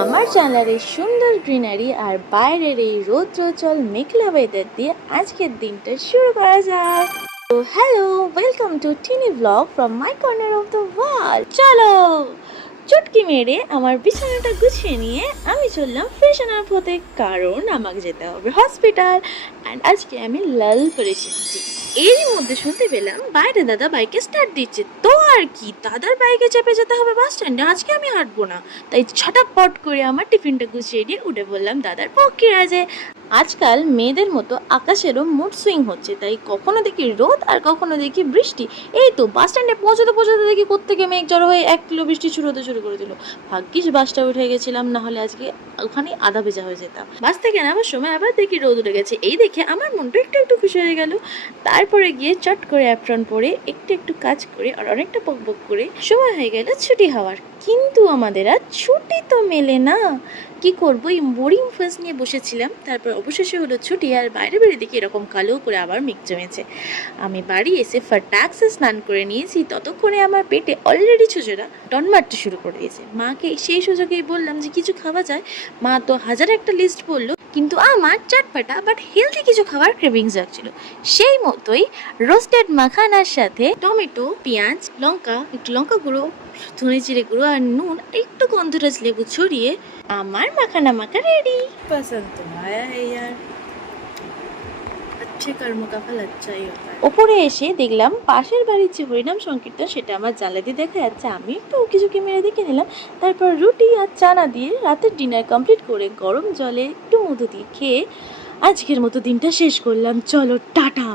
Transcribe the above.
আমার চ্যানেলের সুন্দর গ্রিনারি আর বাইরের এই রৌদ্রোজ্জ্বল মেঘলা ওয়েদার দিয়ে আজকের দিনটা শুরু করা যায়। তো hello, welcome to tiny blog from my corner of the world. চলো চুটকি মেরে আমার বিছানাটা গুছিয়ে নিয়ে আমি চললাম ফ্রেশন আপ হতে, কারণ আমাকে যেতে হবে হসপিটাল। অ্যান্ড আজকে আমি লাল করে এসেছি। এরই মধ্যে শুনতে পেলাম বাইরে দাদা বাইকে স্টার্ট দিচ্ছে, তো আর কি, দাদার বাইকে চেপে যেতে হবে বাস স্ট্যান্ডে। আজকে আমি হাঁটবো না, তাই ছটাপট করে আমার টিফিনটা গুছিয়ে নিয়ে উঠে বললাম দাদার পক্ষীরাজে। আজকাল মেয়েদের মতো আকাশেরও মুড সুইং হচ্ছে, তাই কখনো দেখি রোদ আর কখনো দেখি বৃষ্টি। এই তো বাস স্ট্যান্ডে পৌঁছতে পৌঁছতে দেখি কোত্থেকে মেঘ জড়ো হয়ে 1 কিলো বৃষ্টি শুরু হতে শুরু করে দিল। ভাগ্যিস বাসটা উঠে গেছিলাম, না হলে আজকে ওখানে আধা ভেজা হয়ে যেতাম। বাস থেকে নামার সময় আবার দেখি রোদ উঠে গেছে, এই দেখে আমার মনটা একটু একটু খুশি হয়ে গেল। তারপরে গিয়ে চট করে অ্যাপ্রন পরে একটু একটু কাজ করে আর অনেকটা বকবক করে সময় হয়ে গেল ছুটি হওয়ার। কিন্তু আমাদের আর ছুটি তো মেলে না, কি করবো, এই বোরিং ফেস নিয়ে বসেছিলাম। তারপর অবশেষে হলো ছুটি, আর বাইরে বেরিয়ে দেখি এরকম কালো করে আবার মেঘ জমেছে। আমি বাড়ি এসে ফাটাক্সে স্নান করে নিয়েছি, ততক্ষণে আমার পেটে অলরেডি ছুঁচোরা টন মারতে শুরু করে দিয়েছে। মাকে সেই সুযোগেই বললাম যে কিছু খাওয়া যায়। মা তো হাজার একটা লিস্ট বললো, কিন্তু আমার চটপাটা বাট হেলদি কিছু খাবার ক্রেভিংস লাগছিল। সেই মতোই রোস্টেড মাখানার সাথে টমেটো, পেঁয়াজ, লঙ্কা, একটু লঙ্কা গুঁড়ো, ধনে জিরে গুঁড়ো আর নুন, একটু গন্ধরাজ লেবু ছড়িয়ে আমার মাখানা মাখা রেডি। পছন্দ তো আয়া है यार, अच्छे कर्म का फल अच्छा ही होता है। ওপরে এসে দেখলাম পাশের বাড়ির যে হরিনাম সংকীর্তন, সেটা আমার জানলাতে দেখা যাচ্ছে। আমি একটু উকিঝুঁকি মেরে দেখে নিলাম। তারপর রুটি আর চানা দিয়ে রাতের ডিনার কমপ্লিট করে গরম জলে একটু মধু দিয়ে খেয়ে আজকের মতো দিনটা শেষ করলাম। চলো টাটা,